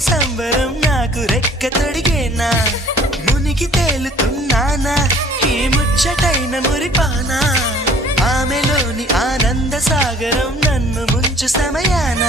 సంబరం నాకు రెక్క తొడిగేనా మునిగి తేలుతున్నానా ఈ ముచ్చటైన మురిపానా ఆమెలోని ఆనంద సాగరం నన్ను ముంచు సమయాన